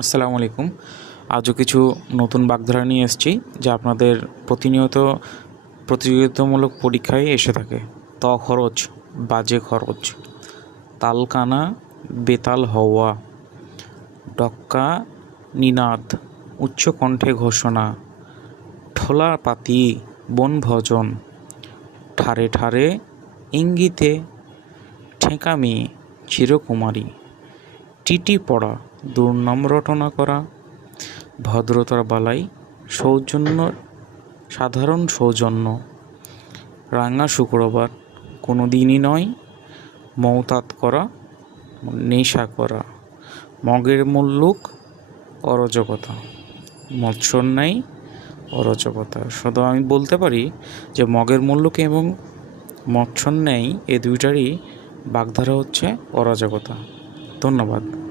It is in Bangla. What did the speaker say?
আসসালামু আলাইকুম। আজও কিছু নতুন বাগধারা নিয়ে এসেছি যা আপনাদের প্রতিনিয়ত প্রতিযোগিতামূলক পরীক্ষায় এসে থাকে। ত খরচ, বাজে খরচ, তালকানা, বেতাল হওয়া, ডক্কা নিনাদ, উচ্চ কণ্ঠে ঘোষণা, ঠোলা পাতি, বনভোজন, ঠারে ঠারে, ইঙ্গিতে, ঠেকামি, চিরকুমারী, টিটি পড়া, দুর্নাম রটনা করা, ভদ্রতার বালাই, সৌজন্য, সাধারণ সৌজন্য, রাঙা শুক্রবার, কোনো দিনই নয়, মৌতাত করা, নেশা করা, মগের মুল্লুক, অরাজকতা, মৎস্যন্যায়, অরাজকতা। শুধু আমি বলতে পারি যে মগের মুল্লুক এবং মৎস্যন্যায় এই দুইটারই বাগধারা হচ্ছে অরাজকতা। ধন্যবাদ।